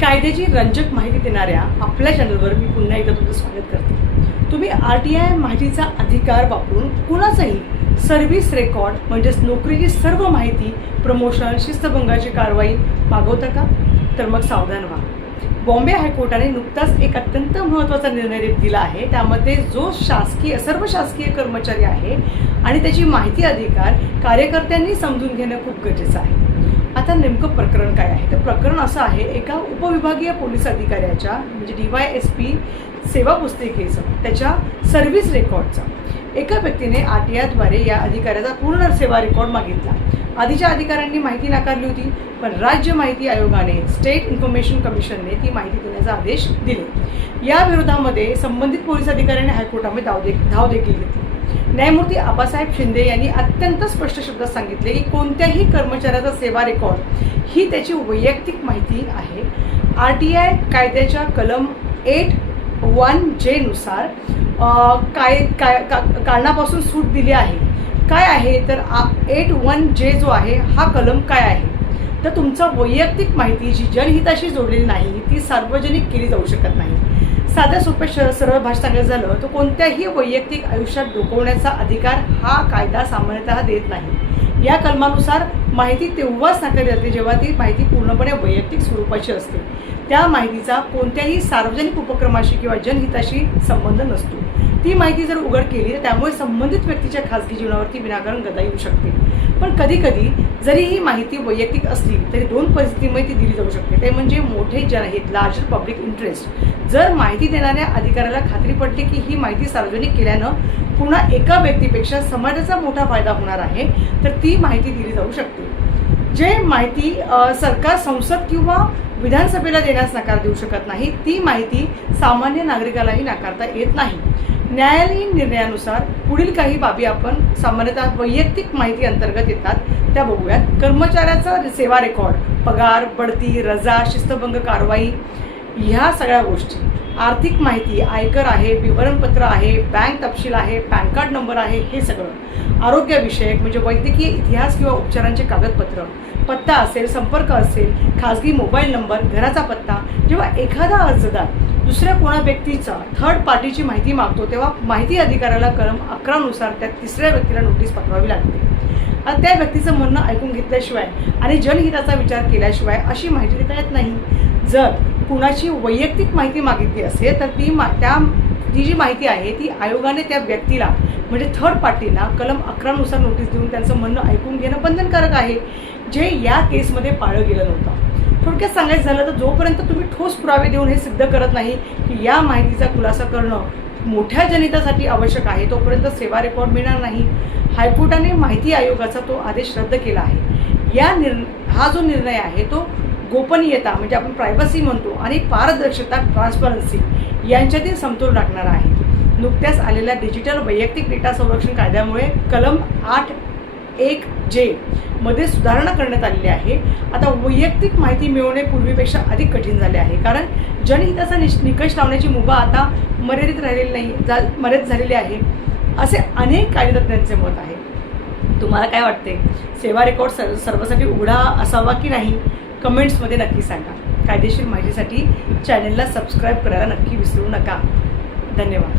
कायद्याची रंजक माहिती देणाऱ्या आपल्या चॅनलवर मी पुन्हा एकदा तुमचं स्वागत करते। तुम्ही RTI माहितीचा अधिकार वापरून कुणाचाही सर्व्हिस रेकॉर्ड म्हणजेच नोकरीची सर्व माहिती, प्रमोशन, शिस्तभंगाची कारवाई मागवता का? तर मग सावधान व्हा। बॉम्बे हायकोर्टाने नुकताच एक अत्यंत महत्त्वाचा निर्णय दिला आहे। त्यामध्ये जो सर्व शासकीय कर्मचारी आहे आणि त्याची माहिती अधिकार कार्यकर्त्यांनी समजून घेणं खूप गरजेचं आहे। आता नेमकं प्रकरण काय आहे? तर प्रकरण असं आहे, एका उपविभागीय पोलीस अधिकाऱ्याच्या म्हणजे DYSP सेवा पुस्तिकेचं त्याच्या सर्व्हिस रेकॉर्डचा एका व्यक्तीने RTIद्वारे या अधिकाऱ्याचा पूर्ण सेवा रेकॉर्ड मागितला। आधीच्या अधिकाऱ्यांनी माहिती नाकारली होती, पण राज्य माहिती आयोगाने स्टेट इन्फॉर्मेशन कमिशनने ती माहिती देण्याचा आदेश दिले। या विरोधामध्ये संबंधित पोलीस अधिकाऱ्याने हायकोर्टामध्ये धाव देखील घेतली। न्यायमूर्ती आबासाहेब शिंदे यांनी अत्यंत स्पष्ट शब्दात सांगितले की कोणत्याही कर्मचाऱ्याचा सेवा रेकॉर्ड ही त्याची वैयक्तिक माहिती आहे। RTI कायद्याच्या कलम 8(1)J नुसार कारणापासून सूट दिली आहे। काय आहे तर 8(1)J जो आहे हा कलम काय आहे तर तुमचा वैयक्तिक माहिती जी जनहिताशी जोडलेली नाही ती सार्वजनिक केली जाऊ शकत नाही। साध्या सोप्या सरळ भाषेत सांगायचं झालं तर कोणत्याही वैयक्तिक आयुष्यात डोकवण्याचा अधिकार हा कायदा सामान्यतः देत नाही। या कलमानुसार माहिती तेव्हाच नाकारली जाते जेव्हा ती माहिती पूर्णपणे वैयक्तिक स्वरूपाची असते। त्या माहितीचा कोणत्याही सार्वजनिक उपक्रमाशी किंवा जनहिताशी संबंध नसतो। ती माहिती जर उघड केली तर त्यामुळे संबंधित व्यक्तीच्या खासगी जीवनावरती विनाकारण गदा येऊ शकते। पण कधी कधी जरी ही माहिती वैयक्तिक असली तरी दोन परिस्थितीमध्ये ती दिली जाऊ शकते। ते म्हणजे मोठे जनहित, लार्जर पब्लिक इंटरेस्ट। जर माहिती देणाऱ्या अधिकाऱ्याला खात्री पडली की ही माहिती सार्वजनिक केल्यानं पुन्हा एका व्यक्तीपेक्षा समाजाचा मोठा फायदा होणार आहे तर ती माहिती दिली जाऊ शकते। जे माहिती सरकार, संसद किंवा विधानसभेला देण्यास नकार देऊ शकत नाही ती माहिती सामान्य नागरिकालाही नाकारता येत नाही। न्यायालयीन निर्णयानुसार पुढील काही बाबी आपण सामान्यतः वैयक्तिक माहिती अंतर्गत येतात त्या बघूयात। कर्मचाऱ्याचा सेवा रेकॉर्ड, पगार, बढती, रजा, शिस्तभंग कारवाई ह्या सगळ्या गोष्टी, आर्थिक माहिती, आयकर आहे, विवरणपत्र आहे, बँक तपशील आहे, पॅन कार्ड नंबर आहे, हे सगळं आरोग्यविषयक म्हणजे वैद्यकीय इतिहास किंवा उपचारांचे कागदपत्र, पत्ता असेल, संपर्क असेल, खाजगी मोबाईल नंबर, घराचा पत्ता। जेव्हा एखादा अर्जदार दुसऱ्या कोणा व्यक्तीचा थर्ड पार्टीची माहिती मागतो तेव्हा माहिती अधिकाऱ्याला कलम 11 नुसार त्या तिसऱ्या व्यक्तीला नोटीस पाठवावी लागते। आणि त्या व्यक्तीचं म्हणणं ऐकून घेतल्याशिवाय आणि जनहिताचा विचार केल्याशिवाय अशी माहिती देता येत नाही। जर कुणाची वैयक्तिक माहिती मागितली असेल तर ती जी माहिती आहे ती आयोगाने त्या व्यक्तीला म्हणजे थर्ड पार्टीला कलम 11 नुसार नोटीस देऊन त्यांचं म्हणणं ऐकून घेणं बंधनकारक आहे, जे या केसमध्ये पाळलं गेलं नव्हतं। थोडक्यात सांगायचं झालं तर जोपर्यंत तुम्ही ठोस पुरावे देऊन हे सिद्ध करत नाही की या माहितीचा खुलासा करणं मोठ्या जनहितासाठी आवश्यक आहे तोपर्यंत सेवा रेकॉर्ड मिळणार नाही। हायकोर्टाने माहिती आयोगाचा तो आदेश रद्द केला आहे। हा जो निर्णय आहे तो गोपनीयता म्हणजे आपण प्रायव्हसी म्हणतो आणि पारदर्शकता, ट्रान्सपरन्सी यांच्यातील समतोल राखणारा आहे। नुकत्याच आलेल्या डिजिटल वैयक्तिक डेटा संरक्षण कायद्यामुळे कलम 8(1)J मध्ये सुधारणा करण्यात आलेली आहे। आता वैयक्तिक माहिती मिळवणे पूर्वीपेक्षा अधिक कठीण झाले आहे, कारण जनहिताचा निकष लावण्याची मुभा आता मर्यादित झालेली आहे, असे अनेक कायदेतज्ञांचे मत आहे। तुम्हाला काय वाटते? सेवा रेकॉर्ड सर्वांसाठी उघडा असावा की नाही? कमेंट्समध्ये नक्की सांगा। कायदेशीर माहितीसाठी चॅनलला सबस्क्राईब करायला नक्की विसरू नका। धन्यवाद।